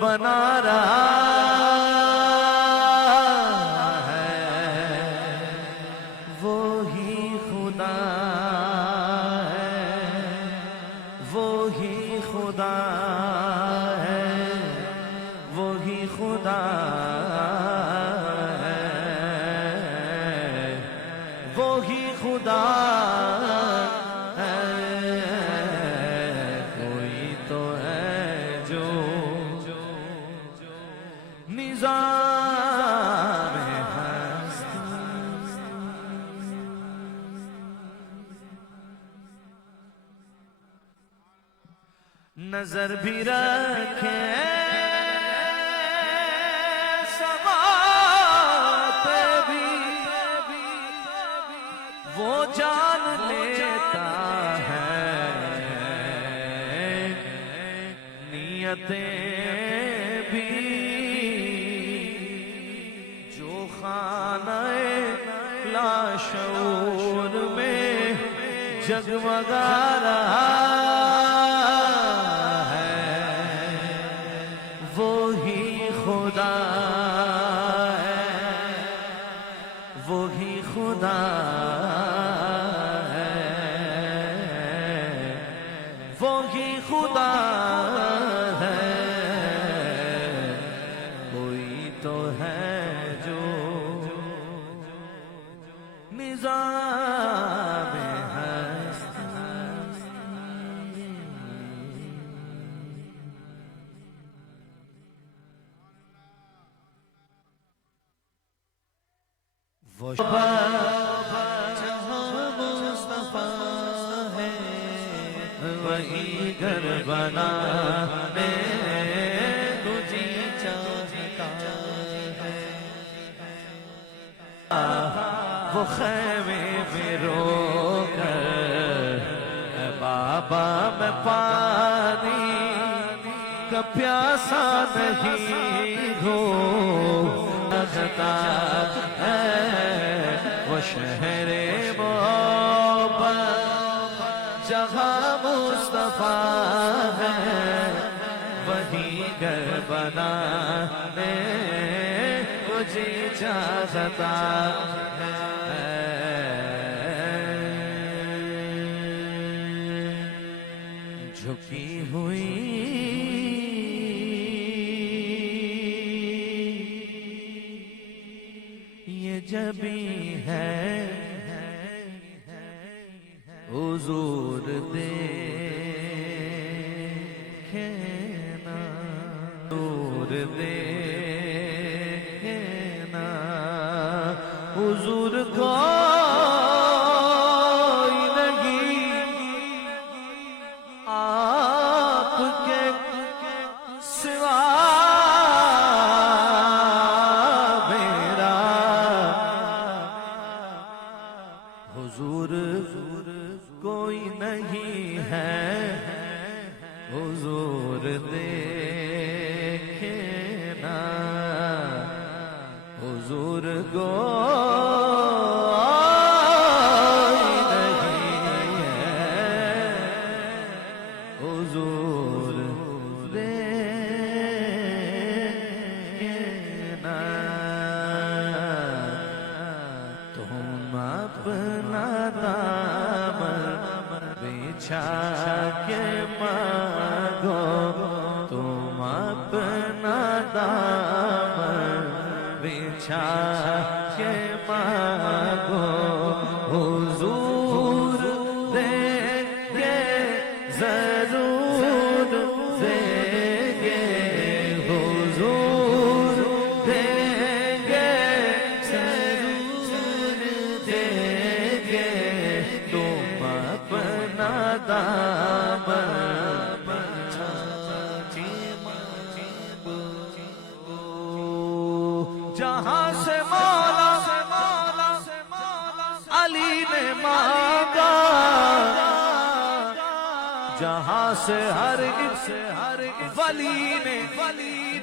بنا رہا نظر بھی رکھے سماعت بھی وہ جان لیتا ہے نیتیں بھی جو خانہ لاشعور میں جگمگا رہا وہی خدا ہے وہی خدا ہے کوئی تو ہے جو نظام ہستی وہ جہاں مصطفیٰ ہے وہی گھر بنانے تجھے چاہتا ہے وہ خیمے میں رو کر اے بابا میں پانی کا پیاسا نہیں ہوں ہے وہ شہر محبت جہاں مصطفیٰ ہے وہی گھر بنانے مجھے چاہتا ہے جھکی ہوئی جبی ہے حضور دیکھنا حضور دیکھنا حضور کوئی نہیں آپ کے سوا حضور کوئی نہیں ہے حضور دیکھنا حضور کوئی نہیں ہے حضور دیکھنا تم اپنا بچھا کے مانگو تم اپنا دامن بچھا کے مانگو حضور دیں گے ضرور دیں گے حضور دیں گے ضرور دیں گے تم اپنا دامن بچھا کے مانگو جہاں سے مولا علی نے مانگا جہاں سے ہر ولی نے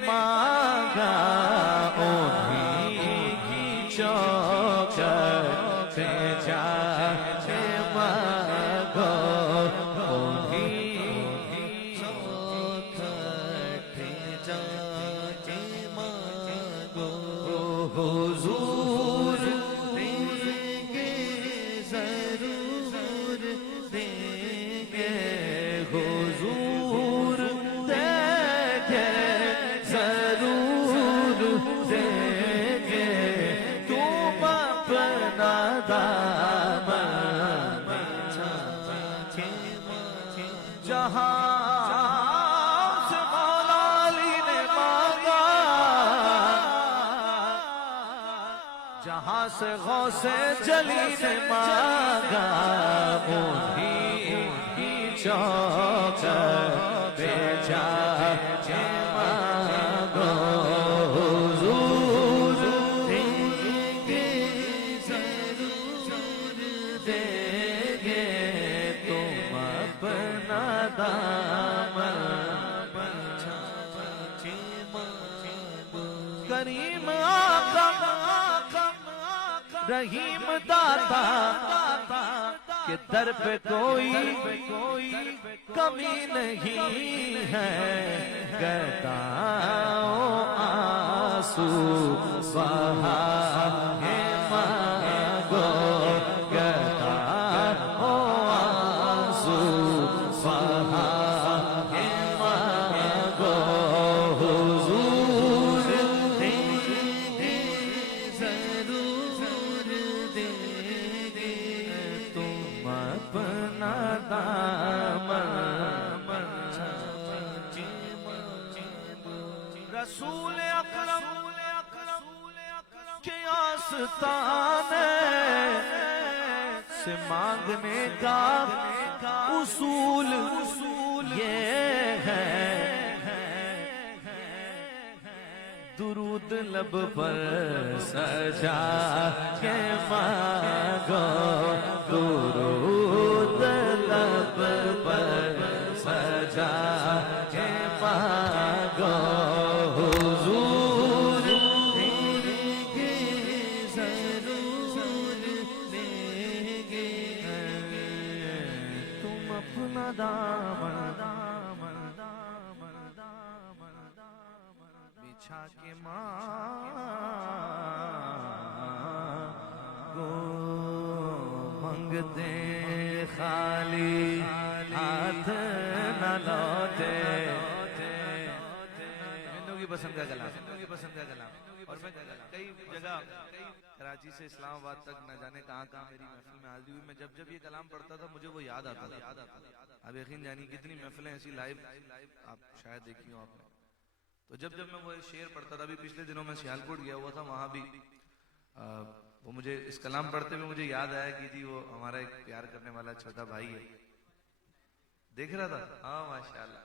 مانگا انہیں کی چوکر پہ جا کے مانگو انہیں کی چوکر پہ جا حضور دیں گے ضرور دیں گے حضور دیں گے ضرور دیں گے تم اپنا دامن جہاں سے مولا علی نے مانگا جہاں سے غوث جلی نے مانگا انہیں کی چوکر پہ جا کے مانگو حضور دیں گے ضرور دیں گے تم اپنا دامن کریم آقا رحیم داتا کہ در پہ کوئی کمی نہیں ہے گداؤں آنسو بہا ہے مانگو گداؤں آنسو بہا ہے مانگو حضور دیں گے ضرور دیں گے تم اپنا دامن رسول اکرم کے آستانے سے مانگنے کا اصول یہ ہے درود لب پر سجا کے مانگو درود لب پر سجا کے مانگو حضور دیں گے ضرور دیں گے تم اپنا دامن بچھا کے مانگو منگتے خالی ہاتھ نہ لوٹے پسند کا کلام اور میں کئی جگہ کراچی سے اسلام آباد تک نہ جانے کہاں میری محفل میں حاضری ہوئی میں جب یہ کلام پڑھتا تھا مجھے وہ یاد آتا تھا اب یقین جانی کتنی محفلیں ایسی لائیو آپ شاید دیکھی ہوں آپ نے تو جب میں وہ شعر پڑھتا تھا ابھی پچھلے دنوں میں سیالکوٹ گیا ہوا تھا وہاں بھی وہ مجھے اس کلام پڑھتے ہوئے مجھے یاد آیا کہ جی وہ ہمارا ایک پیار کرنے والا چھوٹا بھائی ہے دیکھ رہا تھا ہاں ماشاءاللہ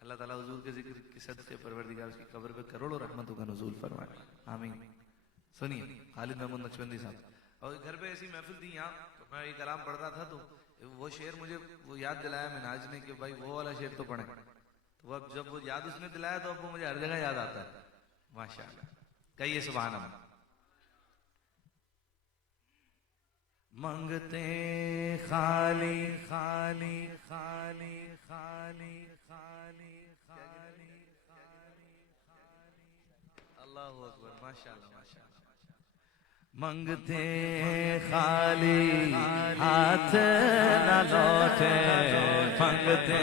اللہ تعالیٰ حضور کے ذکر کی صدقے پروردگار اس کی قبر پہ کروڑوں رحمتوں کا نزول فرمائے آمین سنیے خالد محمود نقشبندی صاحب اور گھر پہ ایسی محفل تھی یہاں تو میں یہ کلام پڑھتا تھا تو وہ شعر مجھے وہ یاد دلایا مناج نے کہ بھائی وہ والا شعر تو پڑھیں تو اب جب وہ یاد اس نے دلایا تو اب وہ مجھے ہر جگہ یاد آتا ہے ماشاءاللہ کہیے سبحان اللہ منگتے خالی خالی خالی خالی خالی خالی اللہ اکبر ماشاءاللہ ماشاءاللہ منگتے خالی ہاتھ نہ لوٹے منگتے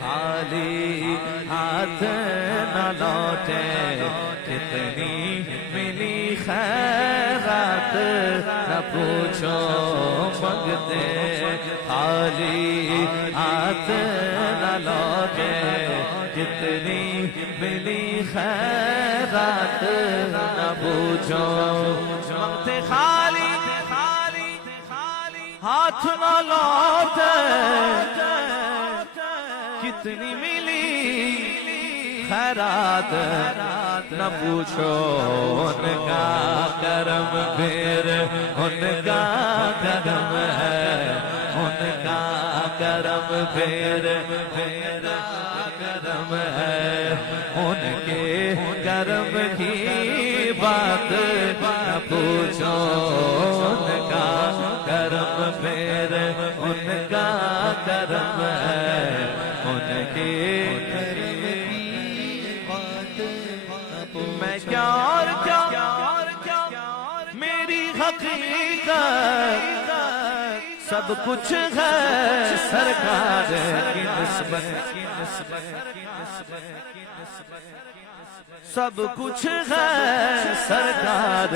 خالی ہاتھ نہ لوٹے کتنی ملی خیرات نہ پوچھو منگتے خالی ہاتھ نہ لوٹے کتنی ملی خیرات نہ پوچھو منگتے خالی ہاتھ نہ لوٹے کتنی ملی خیرات نہ پوچھو ان کا کرم پھر ان کا کرم ہے ان کا کرم پھر کرم ہے ان کے کرم کی بات نہ پوچھو ان کا کرم پھر ان کا کرم ہے ان کے کرم کی بات میں کیا اور کیا حقیقت سب کچھ ہے سرکار کی نسبت سب کچھ ہے سرکار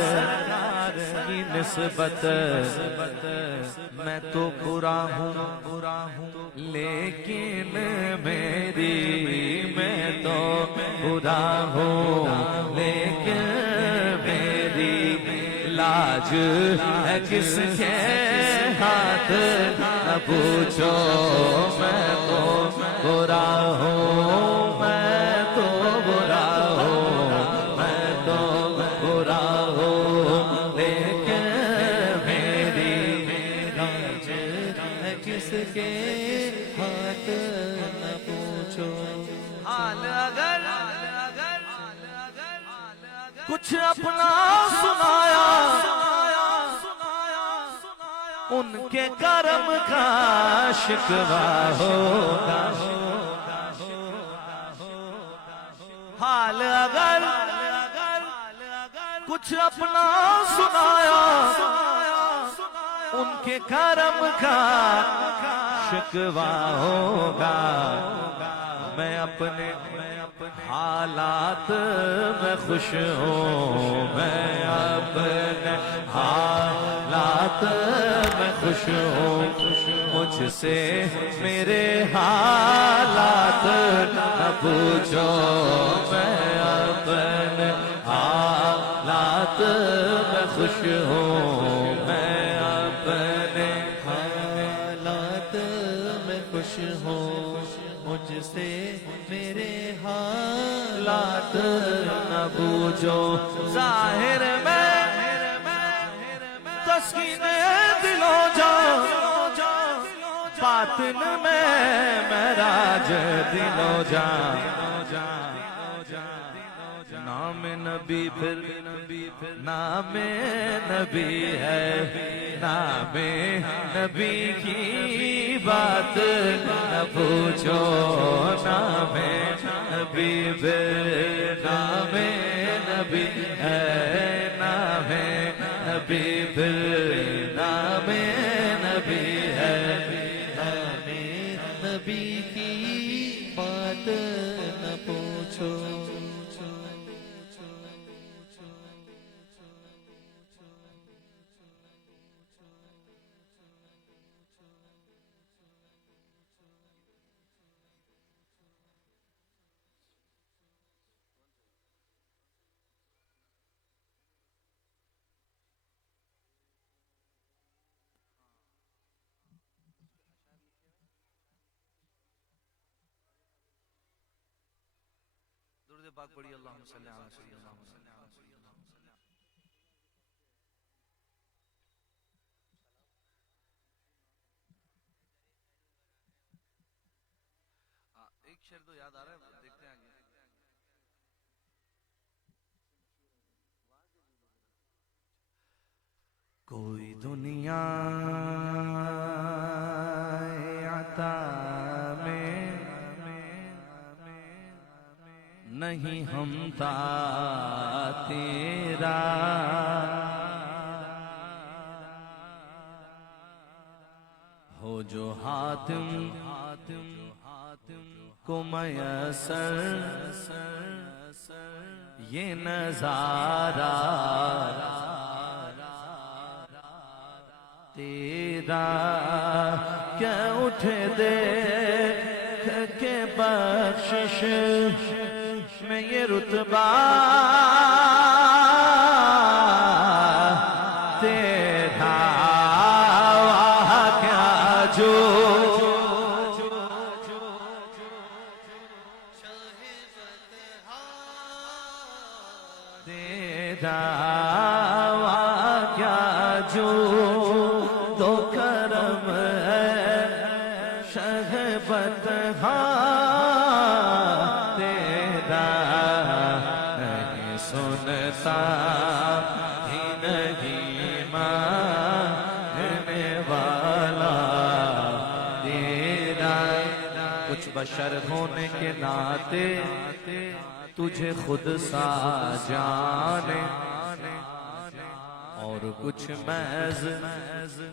کی نسبت میں تو برا ہوں لیکن میں تو برا ہوں لیکن میری لاج ہے کس کے ہاتھ نہ پوچھو میں تو برا ہوں میں تو برا ہوں میں تو برا ہوں لیکن میری لاج ہے کس کے ہاتھ نہ پوچھو حال اگر کچھ اپنا سنایا ان کے کرم کا شکوہ ہوگا حال اگر کچھ اپنا سنایا ان کے کرم کا شکوہ ہوگا میں اپنے حالات میں خوش ہوں میں اپنے حالات میں خوش ہوں مجھ سے میرے حالات نہ پوچھو میں اپنے حالات میں خوش ہوں میں اپنے حالات میں خوش ہوں مجھ سے میرے حالات نہ پوچھو ظاہر میں تسکین دل ہو جا باطن میں معراج دل ہو جا نام نبی پھر نام نبی ہے نام نبی کی بات نہ پوچھو نام نبی پھر نام نبی ہے نام نبی پھر نام نبی ہے نام نبی کی بات نہ پوچھو درود پاک پڑھی اللہم صلی اللہ علیہ وسلم ایک شعر تو یاد آ رہا ہے دیکھتے ہیں آگے کوئی دنیا عطا میں نہیں ہمتا تیرا ہو جو حاتم کو میسر یہ نظارہ تیرا کیا اٹھ دے کہ بخشش میں یہ رتبہ تیرا کیا جو تیرا کیا جو تو کرم ہے شہبت سنتا ہی نہیں ماننے والا تیرا کچھ بشر ہونے کے ناطے تجھے خود سا جانے اور کچھ محض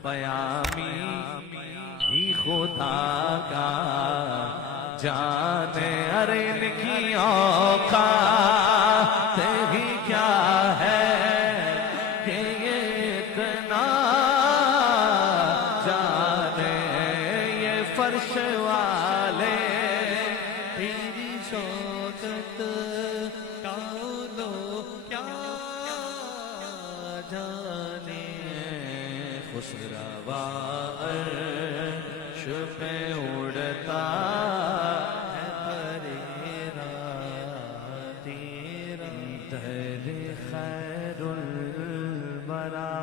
پیامی ہی خدا کا جانے، ارے ان کی اوقات ہی کیا ہے کہ یہ اتنا جانے، یہ فرش والے تیری شوکت کا لو کیا جانے، خسروا عرش پہ اڑتا ہے پریرا تیرا، در خیر الورا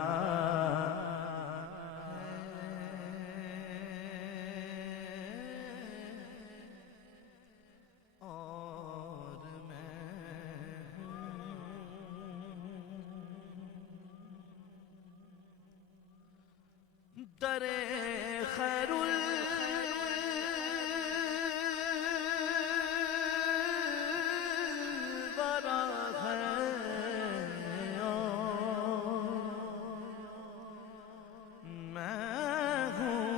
اور میں در خیر الورا ہے میں ہوں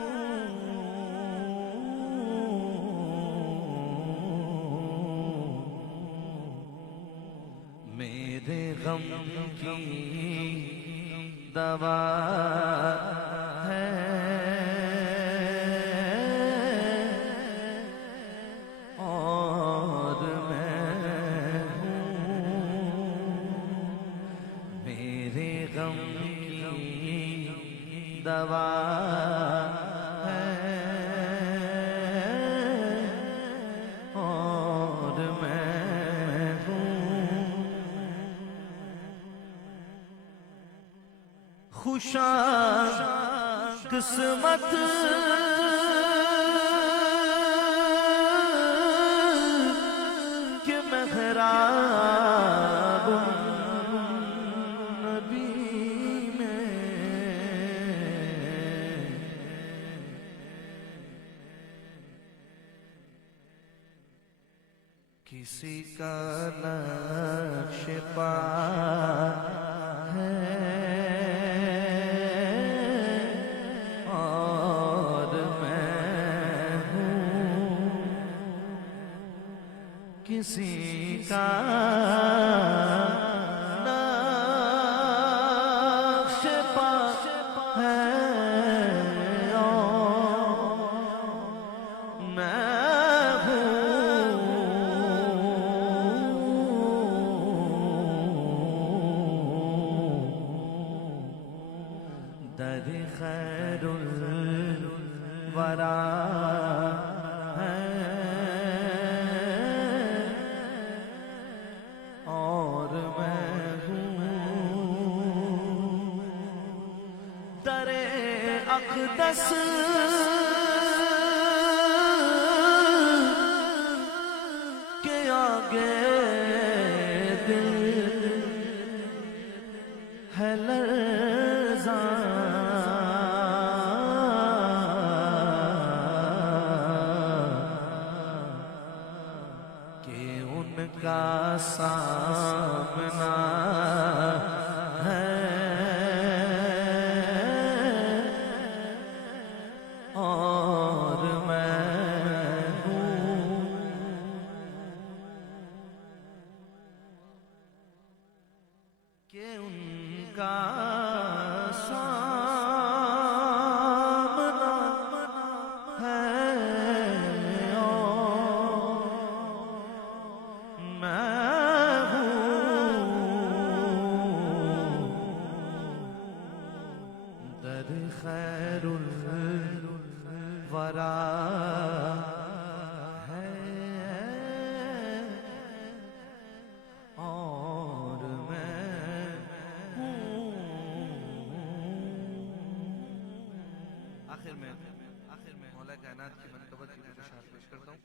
میرے غم کی دوا ہے اور میں ہوں میرے غم کی دوا ہے اور میں ہوں خوشاں قسمت کہ محراب نبی میں کسی کا نقش پا ہے اور میں ہوں کسی کا نقش پا ہے اور میں ہوں در خیر الورا ہے اور میں ہوں در اقدس کے آگے دل ہے لرزاں کہ ان کا سامنا ہے اور میں ہوں کہ ان کا سامنا ہے اور میں ہوں در خیر الورا ہے اور میں ہوں آخر میں مولا کائنات کی منقبت کی اشعار پیش کرتا ہوں.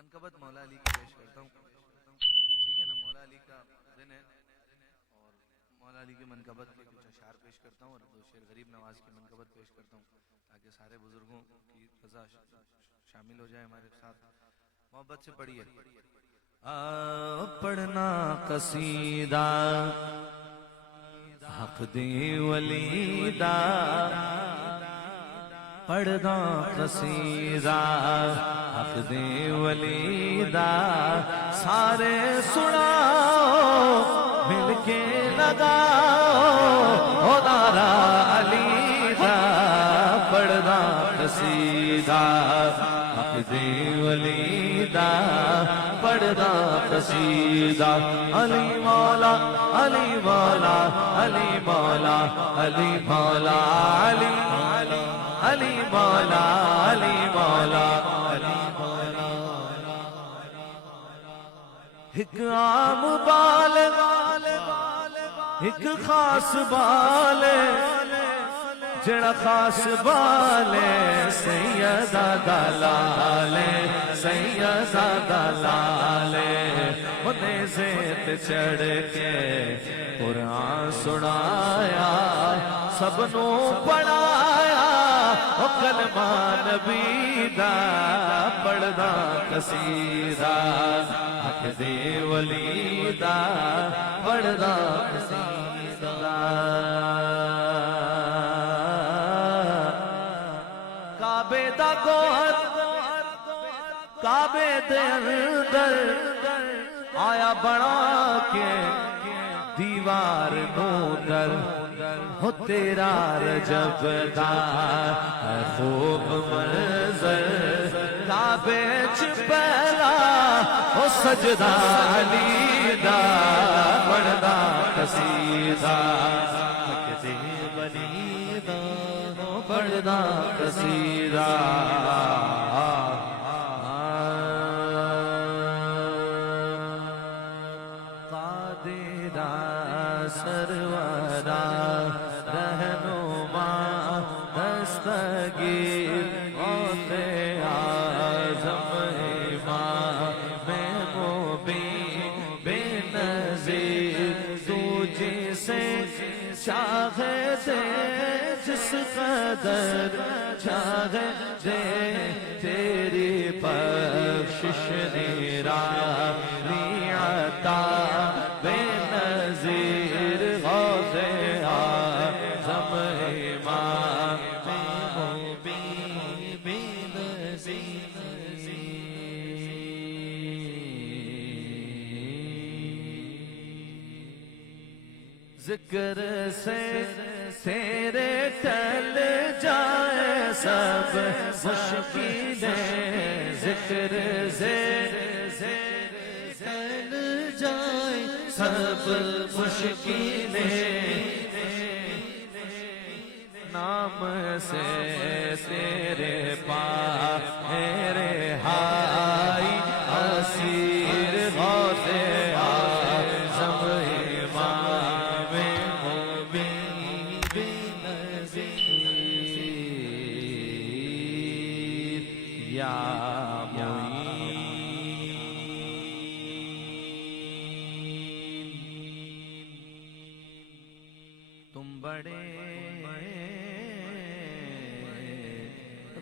منقبت مولا علی کی پیش کرتا ہوں. ٹھیک ہے نا, مولا علی کا دن ہے اور مولا علی کی منقبت کے کچھ اشعار پیش کرتا ہوں اور دو شعر غریب نواز کی منقبت پیش کرتا ہوں تاکہ سارے بزرگوں کی رضا شامل ہو جائے ہمارے ساتھ. محبت سے پڑھیے. پڑھنا قصیدہ حق دے ولیدہ, پڑھنا قصیدہ حق دے ولیدہ, سارے سناؤ مل کے لگاؤ او نعرہ علی دا. پڑھنا قصیدہ حق دے ولیدہ, پڑھنا قصیدہ علی مولا علی مولا علی مولا علی مولا علی علی مولا علی مولا علی مولا. ایک عام بال ایک خاص بال جڑا خاص بال سیدہ دلال سیدہ دلال, انہیں زیت چڑھ کے قرآن سنایا سب نو پڑھایا او کلمہ نبی دا. پڑھنا قصیدہ حق دے ولی دا, پڑھنا قصیدہ. کعبے دا گوہر کعبے دے اندر آیا بنا کے دیوار نو در, ہو تیرا رجب دا خوب منظر. کعبے چ پہلا ہو سجدہ علی دا, پڑھنا قصیدہ حق دے ولی دا, پڑھنا قصیدہ. سرورا رہنما دستگیر غوث اعظم امام مبین بے نظیر, تو جسے چاہے دے جس قدر چاہے دے, تیری بخشش نرالی عطا بے نظیر غوث اعظم امام مبین بے نظیر. ذکر سے تیرے ٹل جائے سب مشکلیں, ذکر سے ٹل جائے سب مشکلیں, نام سے تیرے پاس میرے ہائی اسیر غوث اعظم امام مبین بے نظیر. یا تم بڑے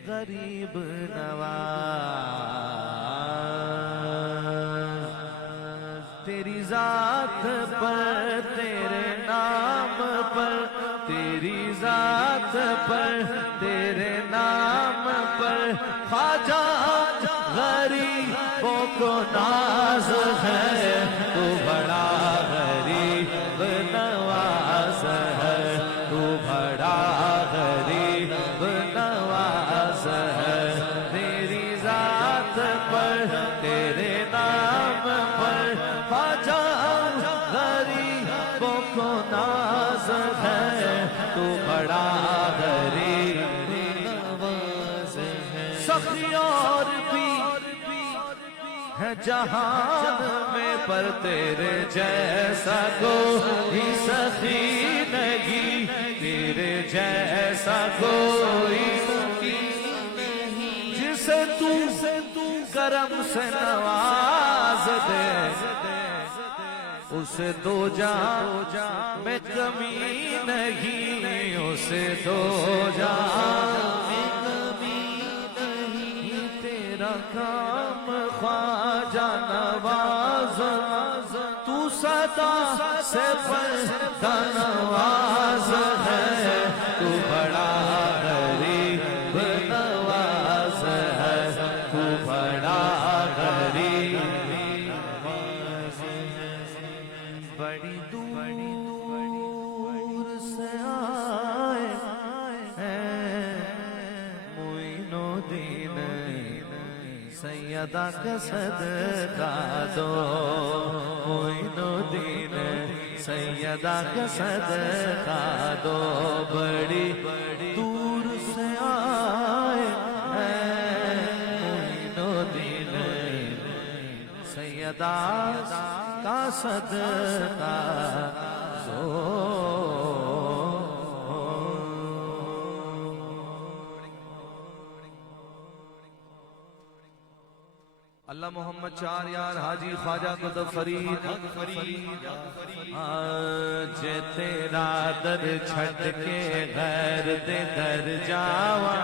غریب نواز, تیری ذات پر تیرے نام پر, تیری ذات پر تیرے نام پر خواجہ غریبوں کو ناز ہے. تو بڑا غریب نواز ہے, تو بڑا غریب نواز ہے. تیری ذات پر تیرے نام پر خواجہ غریبوں کو ناز ہے, تو بڑا غریب نواز ہے. سخی اور بھی ہے جہان میں پر تیرے جیسا کوئی سخی نہیں, تیرے جیسا کوئی سخی نہیں. جسے تو کرم سے نواز دے اسے دو جہاں میں کمی نہیں اسے دو جہاں میں کمی نہیں تیرا کام خواجہ نواز تو سدا سے بڑا نواز ہے تو بڑا غریب نواز ہے تو بڑا غریب بڑی دور سے آئے ہیں معین الدین سیدہ کا صدقہ دو معین الدین سیدہ کا صدقہ دو بڑی دور سے آئے ہیں معین الدین سیدہ کا صدقہ دو اللہ محمد چار یار حاجی خواجہ قطب فرید آج تیرا در چھٹ کے غیر دے در جاوا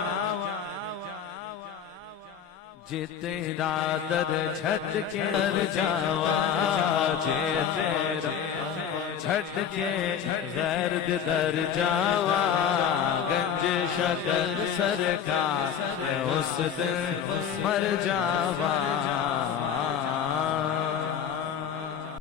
جے تیرا در چھٹ کے در جاوا جے تیرا چھٹ کے غیر دے در جاوا گنج شکل سرکار اس دن مر جاوا